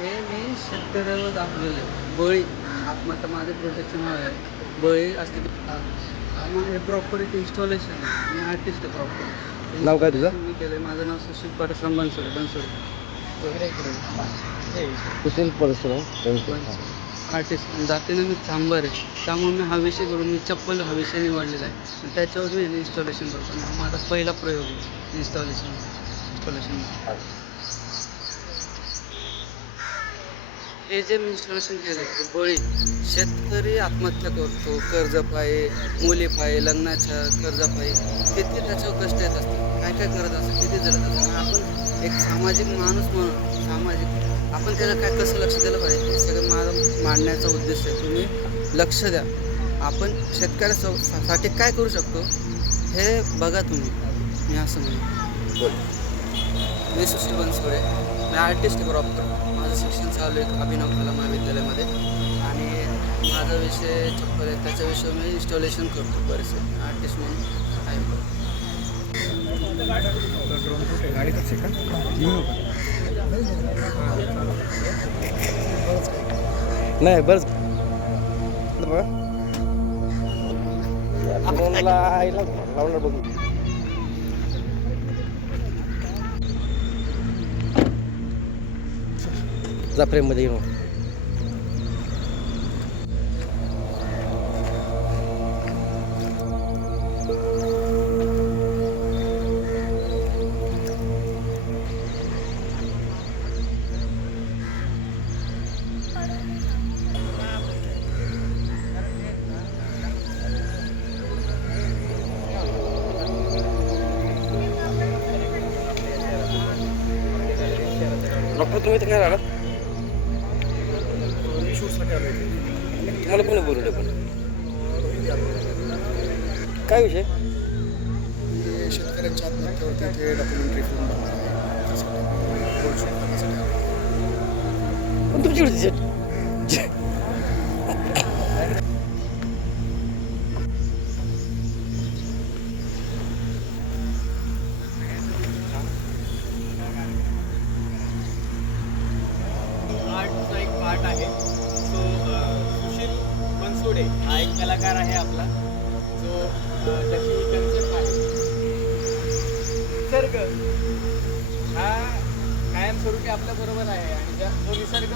हे मी शेतकऱ्यावर दाखवलेलं आहे. बळी आत्महत्या माझं प्रोजेक्टचं नाव आहे. बळी असते की हे प्रॉपर एक इन्स्टॉलेशन आहे. मी आर्टिस्ट आहे प्रॉपर. नाव काय तुझं? मी केलं आहे. माझं नाव सुशील परशुराम बनसोडे. वगैरे इकडे हे सुशील परशुराम बनसोडे आर्टिस्ट. जातीनं मी चांभार आहे. त्यामुळे मी हा विषय करून मी चप्पल हा विषय निवडलेला आहे. आणि त्याच्यावर मी इन्स्टॉलेशन करतो. आणि हा माझा पहिला प्रयोग आहे इन्स्टॉलेशन. हे जे मी इन्स्टॉलेशन केलं आहे बळी शेतकरी आत्महत्या करतो कर्जपायी मुलीपायी लग्नाच्या कर्जापायी किती त्याच्यावर कष्ट येत असतात काय करत असतं किती जळत असतं. आपण एक सामाजिक माणूस म्हणून आपण त्याला काय कसं लक्ष दिलं पाहिजे हे सगळं माझा मांडण्याचा उद्देश आहे. तुम्ही लक्ष द्या. आपण शेतकऱ्यासाठी काय करू शकतो हे बघा तुम्ही. मी असं म्हणेन. बोल. मी सुशील बनसोडे. मी आर्टिस्ट प्रॉपर. माझं शिक्षण चालू आहे अभिनव कला महाविद्यालयामध्ये आणि माझा विषय चप्पल आहे त्याच्या विषयी मी इन्स्टॉलेशन करतो बरेचसे आर्टिस्ट म्हणून आहे. नाही बरंच लावणार बघू. जा फ्रेममध्ये येऊ. डॉक्टर तुम्ही तर काय राहणार तुम्हाला कोणी बोलवलं पण काय विषय शेतकऱ्यांच्या आत्महत्यावरती ते डॉक्युमेंटरी फिल्म बनणार आहे. पण तुमच्याकडे सेट आर्टचा एक पार्ट आहे. सो सुशील बनसोडे हा एक कलाकार आहे आपला जो त्याची कन्सेप्ट आहे निसर्ग हा कायमस्वरूपी आपल्याबरोबर आहे आणि जो निसर्ग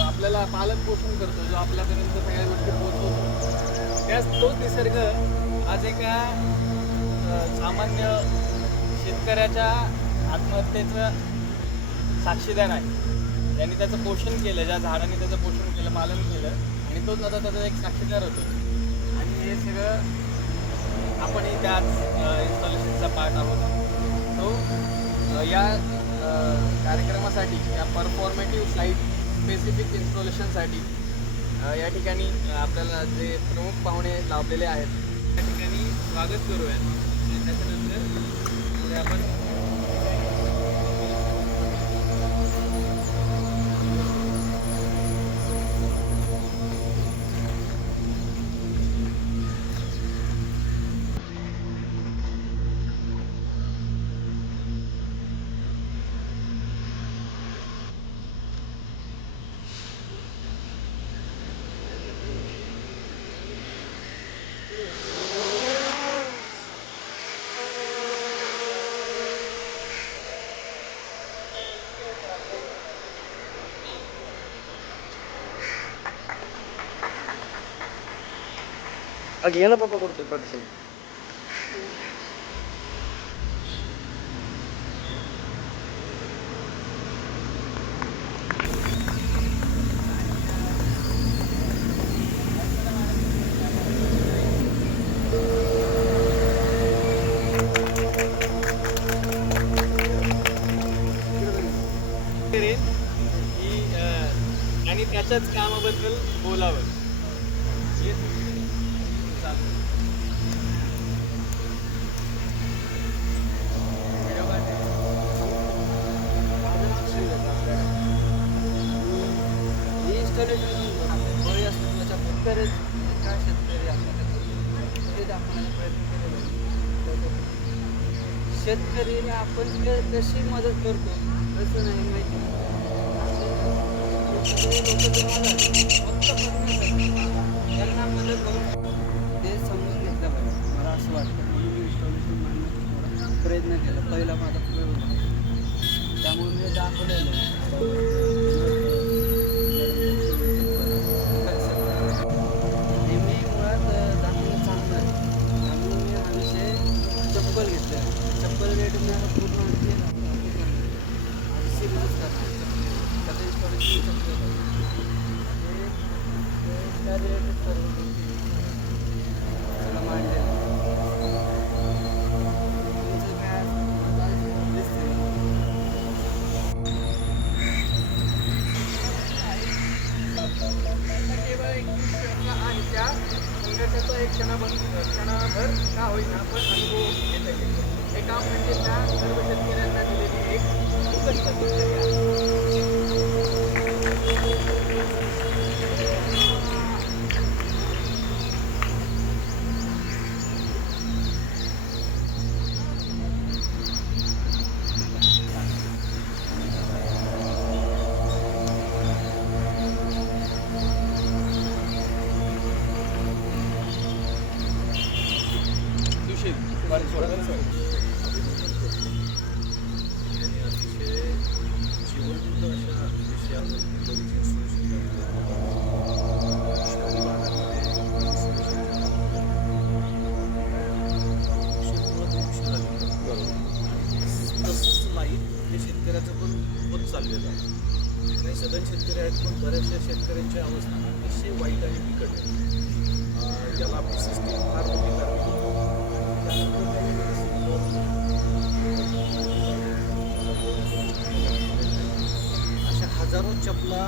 आपल्याला पालन पोषण करतो जो आपल्यापर्यंत सगळ्या गोष्टी पोहोचवतो तोच निसर्ग आज एका सामान्य शेतकऱ्याच्या आत्महत्येचं साक्षीदार आहे. त्यांनी त्याचं पोषण केलं ज्या झाडांनी त्याचं पोषण केलं पालन केलं आणि तोच आता त्याचा एक साक्षीदार होतो. आणि हे सगळं आपणही त्याच इन्स्टॉलेशनचा पार्ट आहोत. सो या कार्यक्रमासाठी या परफॉर्मेटिव्ह स्लाईड स्पेसिफिक इन्स्टॉलेशनसाठी या ठिकाणी आपल्याला जे प्रमुख पाहुणे लाभलेले आहेत त्या ठिकाणी स्वागत करूयात आणि त्याच्यानंतर पुढे आपण घे ना पप्पा करतोय प्रदर्शन. करेन की आणि त्याच्याच कामाबद्दल बोलावं. चालतं. बळी असतो त्याच्या शेतकरी काय शेतकरी ते दाखवण्याचा प्रयत्न केलेला आहे. शेतकरीने आपण कशी मदत करतो तसं नाही माहिती. सगळे लोक जमा झाले फक्त बघण्यासाठी त्यांना मदत करून ते समजून घेतलं पाहिजे मला असं वाटतं म्हणून मी इन्स्टॉलेशन मांडण्याचा थोडा प्रयत्न केला पहिला माझा प्रयोग होता त्यामुळे मी दाखवलेलं हे मी मुळात दाखवणं चांगलं आहे त्यामुळे मी हा विषय चप्पल घेतला चप्पल रेट मी आता पूर्ण सिरियस करणार त्याचं इन्स्टॉलेशन चप्पल त्या रिलेटेड सर्व सगळं मांडलेलं तुमचं काय दिसते केवळ एक आणि त्या संघर्षाचा एक क्षणाभर का होईना पण अनुभव घेता येईल हे काम म्हणजे त्या सर्व शेतकऱ्यांना दिलेली एक फुकट प्रतिक्रिया आहे. यांनी अतिशय जिवंत अशा विषयावर बरीचशी सोशल शहरी भागामध्ये तसंच लाईफ हे शेतकऱ्याचं पण होत चाललेलं आहे काही सदन शेतकरी आहेत पण बऱ्याचशा शेतकऱ्यांची अवस्था अतिशय वाईट आणि बिकट आहे याला आपली सिस्टीम फार मोठी करावी त्यानंतर अशा हजारो चपला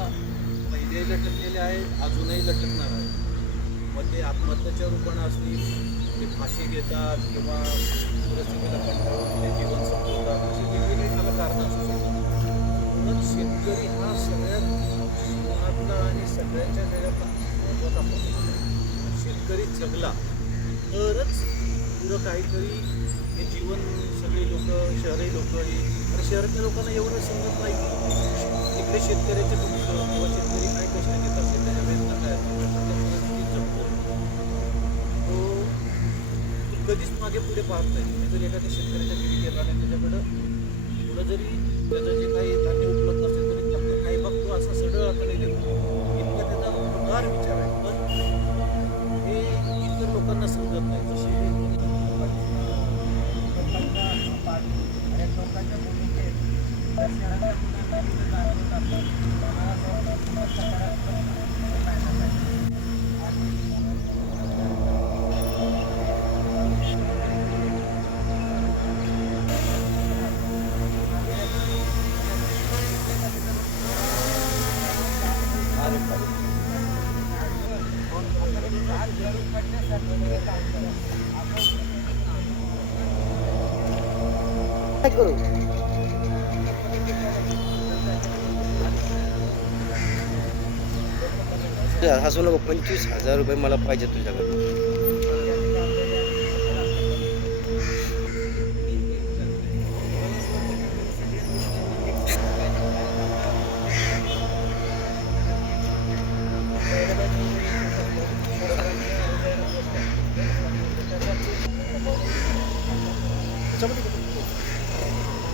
पहिलेही लटकलेल्या आहेत अजूनही लटकणार आहेत मग ते आत्महत्याच्या रूपानं असतील ते फाशी घेतात किंवा परिस्थितीला कंटाळून ते जीवन संपवतात अशी वेगवेगळी त्याला कारणं असू शकतात म्हणून शेतकरी हा सगळ्यात जीवनातला आणि सगळ्यांच्या वेळेला महत्त्वाचा मुद्दा आहे शेतकरी जगला तरच पुढं काहीतरी हे जीवन सगळे लोक शहरी लोक आणि शहरातल्या लोकांना एवढं समजत नाही की इकडे शेतकऱ्याचे दुःख किंवा शेतकरी काय कष्ट घेत असेल त्याच्या वेदना काय असतील सध्या परिस्थितीत जगतो तो कधीच मागे पुढे पाहत नाही तुम्ही जर एखाद्या शेतकऱ्याच्या घरी गेला नाही त्याच्याकडं पुढं जरी त्याचं जे काही धान्य उपलब्ध असेल तरी त्यातलं काही भाग तो असा सडळ हाताने देतो इतका त्याचा उदार विचार आहे पण हे इतर लोकांना समजत नाही जशी लोकांच्या भूमिकेत त्या शहराच्या मुलांना तिथे जाणवत असतात काय करू हसू नको 25,000 रुपये मला पाहिजे तुझ्याकडे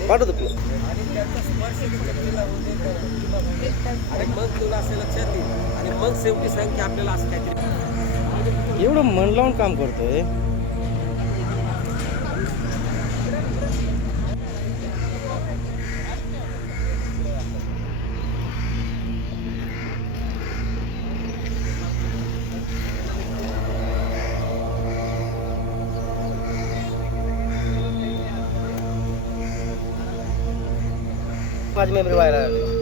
पाठवतो तुला आणि त्याचा स्पर्श केला होते आणि मग तुला असं लक्षात येईल आणि मग शेवटी सांग की आपल्याला असं काहीतरी एवढं मन लावून काम करतोय माझी मेमरी व्हायला लागली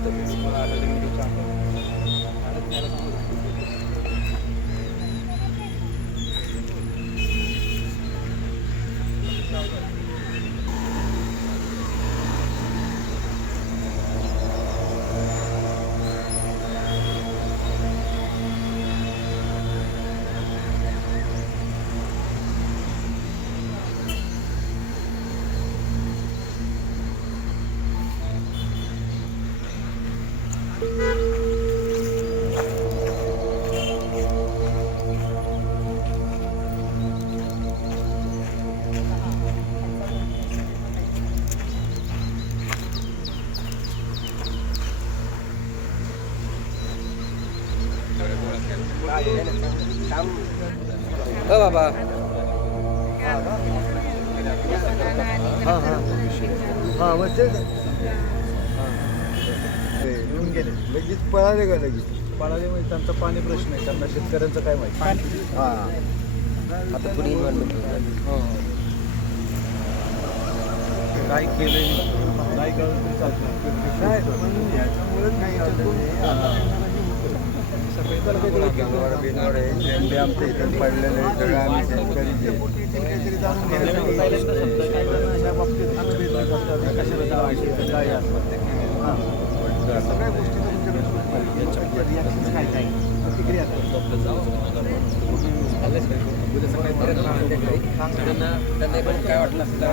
होतं तेच मला आठवलं की तो चांगलं. हो बाबा. हां मग ते येऊन गेले लगेच पळाले का लगेच पळाले म्हणजे त्यांचा पाणी प्रश्न आहे, त्यांना शेतकऱ्यांचं काय माहिती. हां आता पुढे इन्व्हॉल्वमेंट काय केलंय नाही कळलं तरी चालतं. याच्यामुळेच नाही झेंडे आमच्या इथून पडलेले सगळं आम्ही शेतकरी काहीतरी जाणून या बाबतीत सगळ्या गोष्टी तुमच्याकडे रिॲक्शन काय काय प्रतिक्रिया काय वाटलं असतं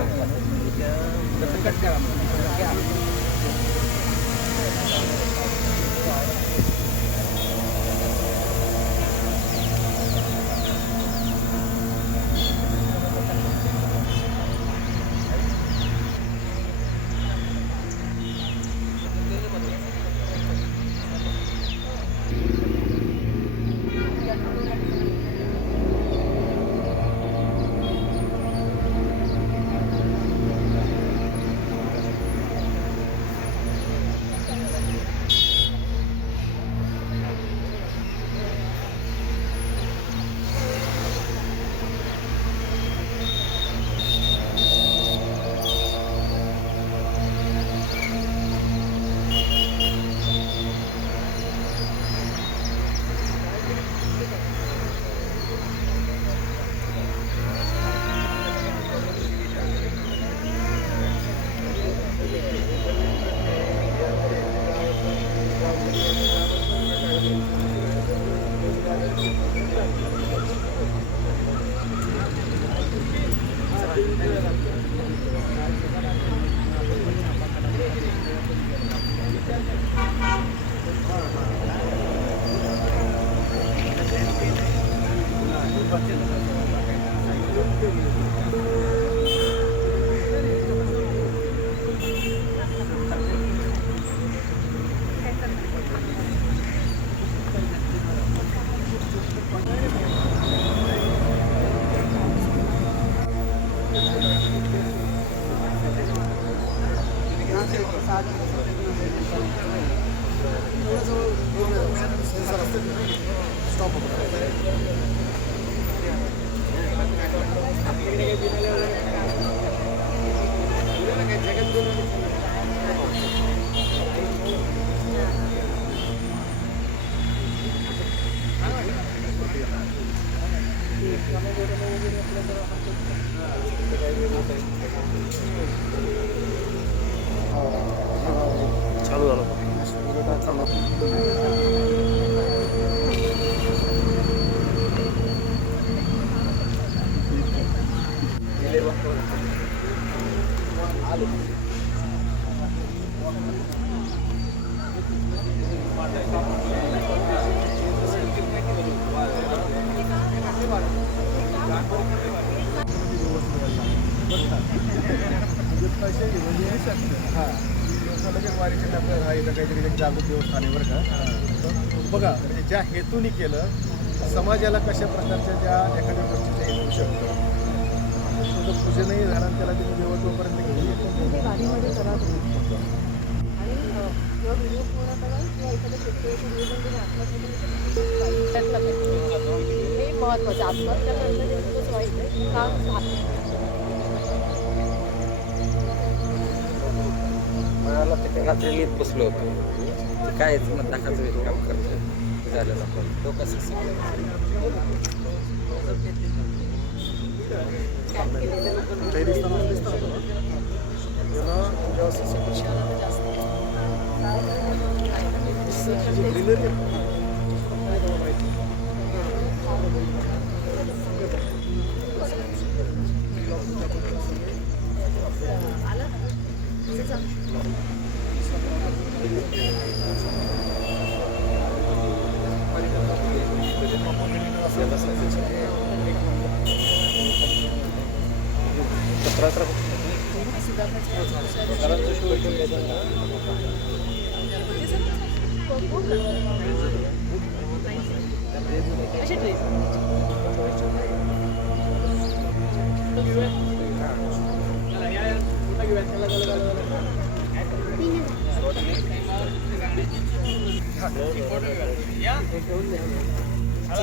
चालू झालं वारीच्या टप्प्यात हा इथं काहीतरी एक जागृत देवस्थान आहे बरं का. बघा म्हणजे ज्या हेतूने केलं समाजाला कशा प्रकारच्या ज्या एखाद्या गोष्टीचा हेतू शकतो पूजनही झाला आणि त्याला तुम्ही देवत्वापर्यंत घेऊन येतो. वारीमध्ये करा तुम्ही आणि जेव्हा व्हिडिओ पूर्ण करा किंवा एखाद्या शेतकऱ्याची व्हिडिओ पण तुम्ही आत्महत्या हे महत्त्वाचं. आत्महत्या करणं हे खूपच वाईट आहे. काम मला तिथे रात्री लिहित बसलो होतो काय दाखवायचं काम करतो झालं आपण तो कसं असे ड्रेस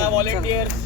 व्हॉलेंटियर्स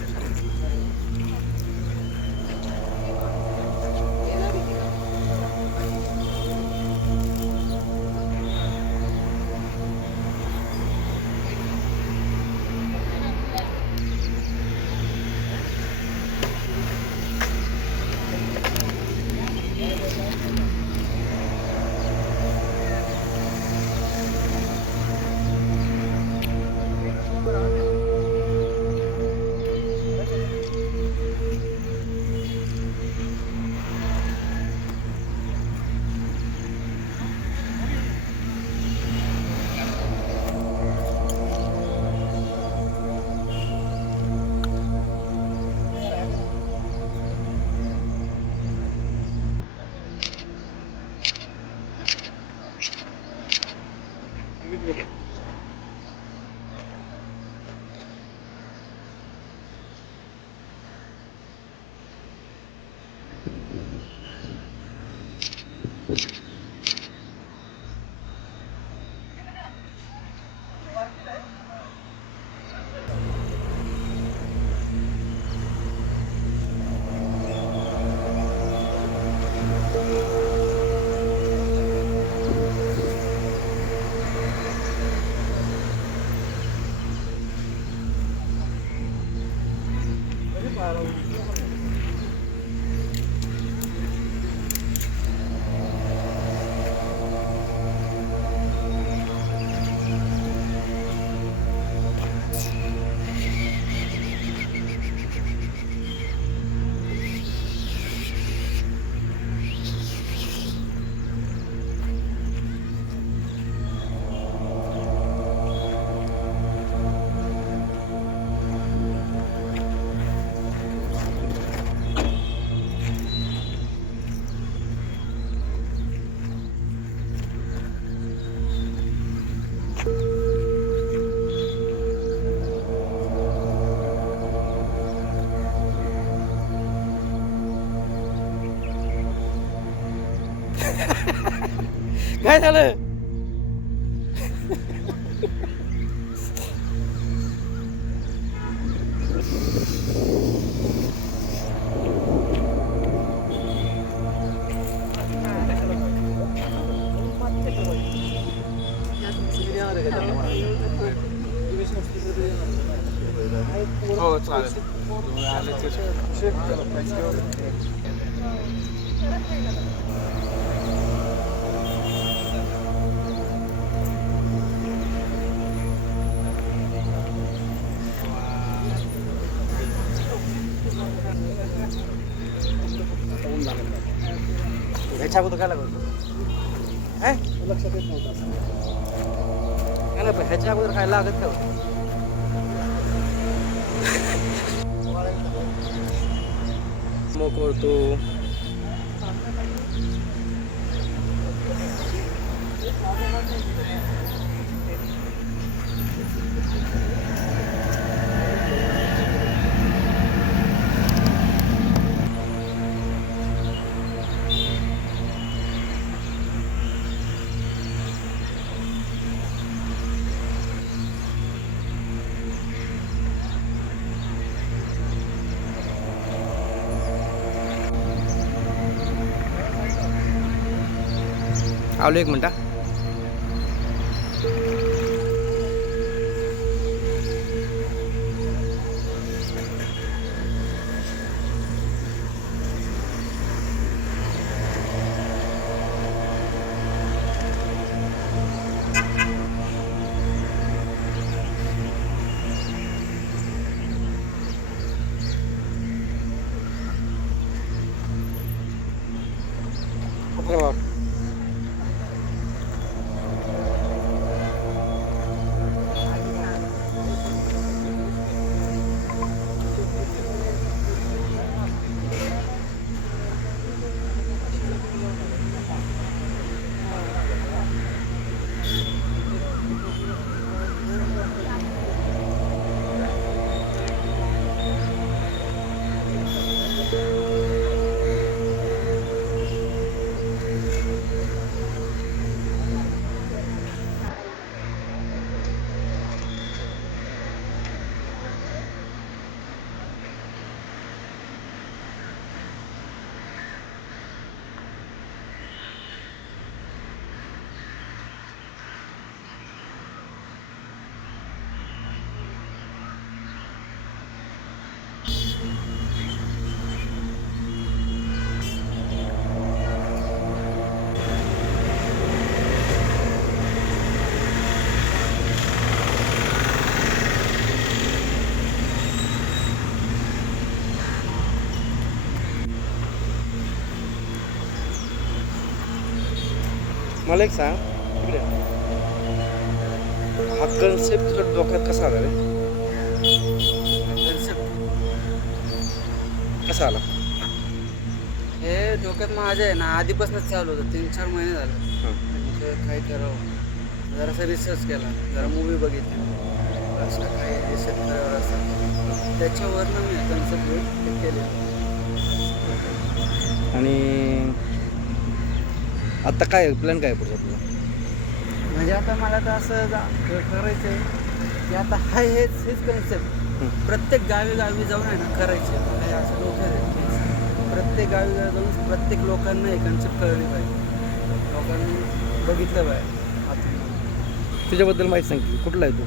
काय झालं? हो चालेल तुम्ही आले ह्याच्या अगोदर काय लागत लक्षात येत नव्हतं नाही पण ह्याच्या अगोदर काय लागत का मग करतो आलो एक मिनटा मला एक सांग इकडे हा कन्सेप्ट तुझ्या डोक्यात कसा आला रे कसा आला हे डोक्यात माझ्या आहे ना आधीपासूनच चालू होतं 3-4 महिने झाले हां म्हणजे काय करावं जरासा रिसर्च केला जरा मूवी बघितली असं काय हे शेतकऱ्यावर असतं त्याच्यावरनं मी कन्सेप्ट हे केले आणि आता काय प्लॅन काय पुढचा तुझा म्हणजे आता मला तर असं करायचं आहे की आता हा हेच कन्सेप्ट प्रत्येक गावी जाऊन आहे ना करायचे मला हे असं डोक्यात आहे प्रत्येक गावी जाऊन प्रत्येक लोकांना हे कन्सेप्ट कळली पाहिजे लोकांनी बघितलं पाहिजे आतून तुझ्याबद्दल माहिती सांग की कुठला आहे तू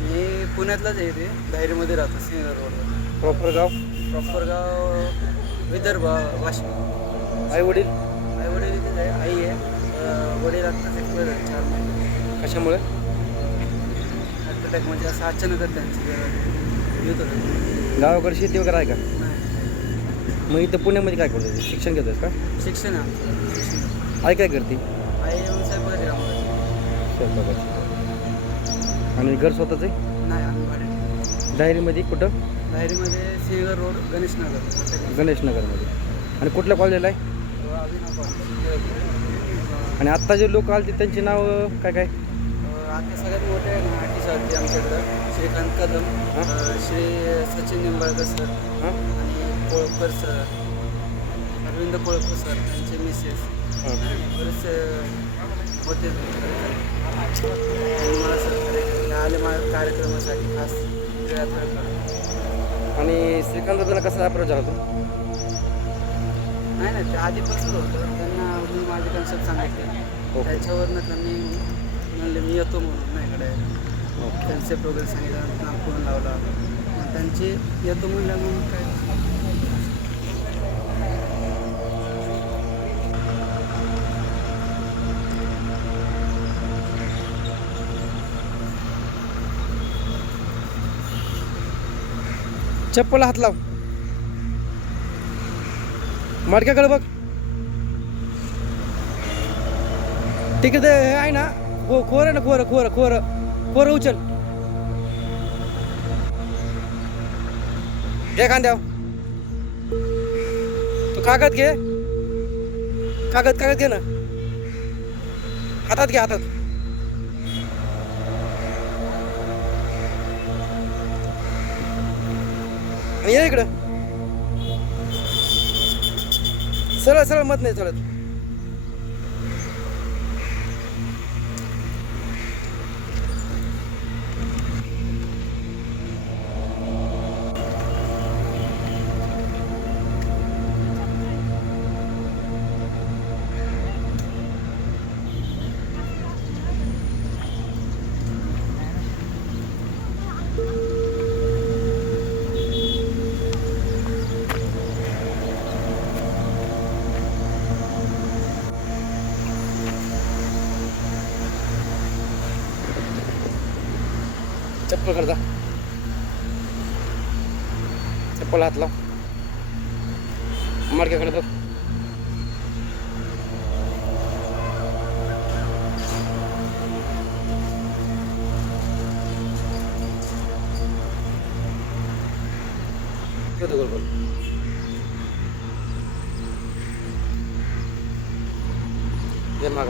मी पुण्यातलाच आहे ते धायरीमध्ये राहतो सिंगर रोडवर प्रॉपर गाव प्रॉपर गाव विदर्भ वाशिम आई वडील आई वडील इथेच आहे आई आहे वडील आत्ताच एक्सपायर झाले 4 महिने कशामुळे हार्ट अटॅक म्हणजे असं अचानकच त्यांची येत होतं गावाकडे शेती वगैरे आहे का नाही मग इथं पुण्यामध्ये काय करतो शिक्षण घेतोस का शिक्षण आहे आमचं शिक्षण आई काय करते आई येऊन स्वयंपाकाची कामं स्वयंपाकाची आणि घर स्वतःच आहे नाही आम्ही भाडे डायरीमध्ये कुठं धायरीमध्ये सिंगर रोड गणेशनगर गणेशनगरमध्ये आणि कुठल्या कॉलेजला आहे अभिनव कॉलेज आणि आत्ता जे लोक आले त्यांची नाव काय काय आता सगळ्यात मोठे आर्टिस्ट आहेत ते आमच्याकडं श्रीकांत कदम श्री सचिन निंबाळकर सर हां आणि कोळकर सर अरविंद कोळकर सर त्यांचे मिसेस हां बरेचसे होते त्यांनी मला सहकार्य केले. आले माझ्या कार्यक्रमासाठी खास वेळात वेळ काढून. आणि श्रीकांत दादाला कसा अप्रोच झाला तू नाही ते आधीपासून होतं त्यांना मी माझे कन्सेप्ट सांगितले त्याच्यावरनं त्यांनी म्हणले मी येतो म्हणून नाही इकडे कन्सेप्ट वगैरे सांगितलं नाव फोन लावला मग त्यांची येतो म्हणल्या म्हणून काय चप्पल हात लाव मडक्याकडे बघ ठीक आहे ते हे आहे ना खोर आहे ना खोर उचल घे खांद्याव तू कागद घे कागद घे ना हातात घे हातात आणि ये इकडं सरळ मत नाही चालत चप्पल करता चप्पल हात लाव मडक्याकडे बघ गोल गोल माग